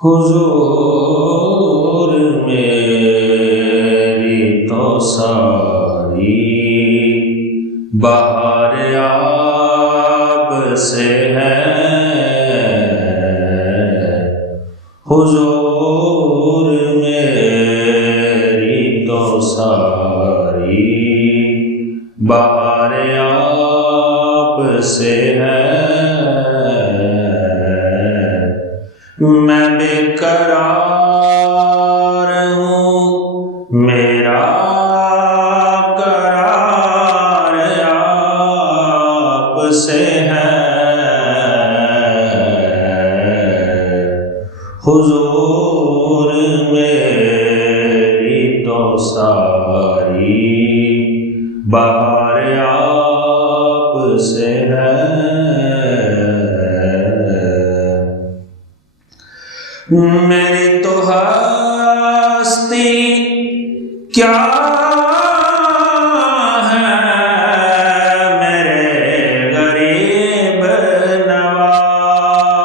حضور میری تو ساری بہار آپ سے ہے، حضور میری تو ساری بہار آپ سے ہے۔ میں بے قرار ہوں، میرا قرار آپ سے ہے، حضور میری تو ساری بہار آپ سے ہے۔ میری تو ہستی کیا ہے، میرے غریب نواز،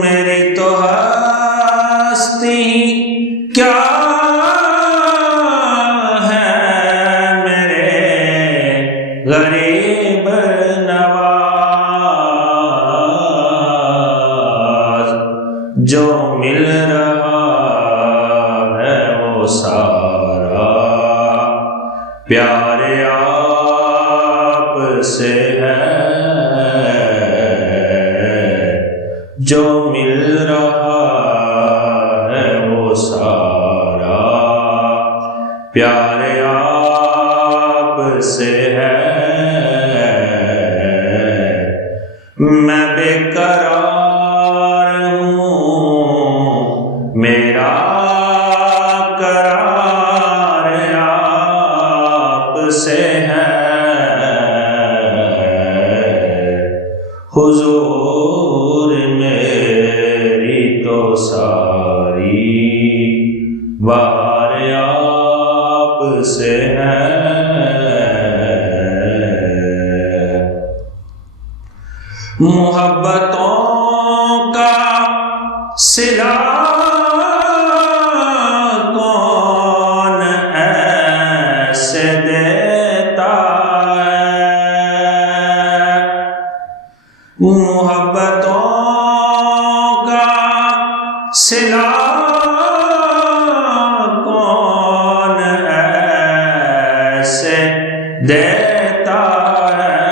میری تو ہستی کیا ہے، میرے غریب نواز، جو مل رہا ہے وہ سارا پیار آپ سے ہے، جو مل رہا ہے وہ سارا پیار آپ سے ہے۔ میں بے قرار ہوں، میرا قرار آپ سے ہے، حضور میری تو ساری بہار آپ سے ہے۔ محبتوں کا صلہ کون ایسے دیتا ہے، محبتوں کا صلہ کون ایسے دیتا ہے،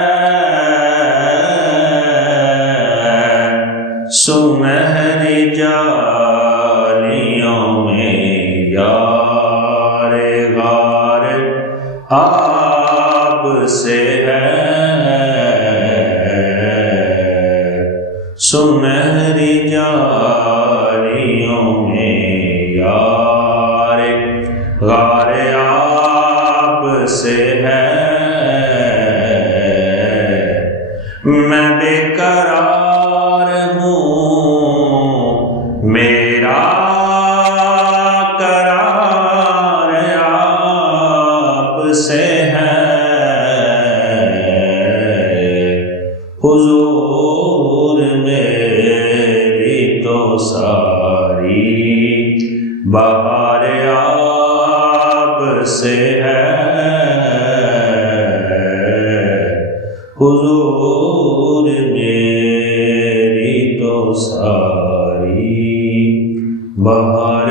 سنہری جالیوں میں یار غار آپ سے ہے، سنہری جالیوں میں یار غار آپ سے ہے۔ میں بے قرار ہوں، میرا قرار آپ سے ہے، حضور میری تو ساری بہار آپ سے ہے، حضور میری تو ساری بہار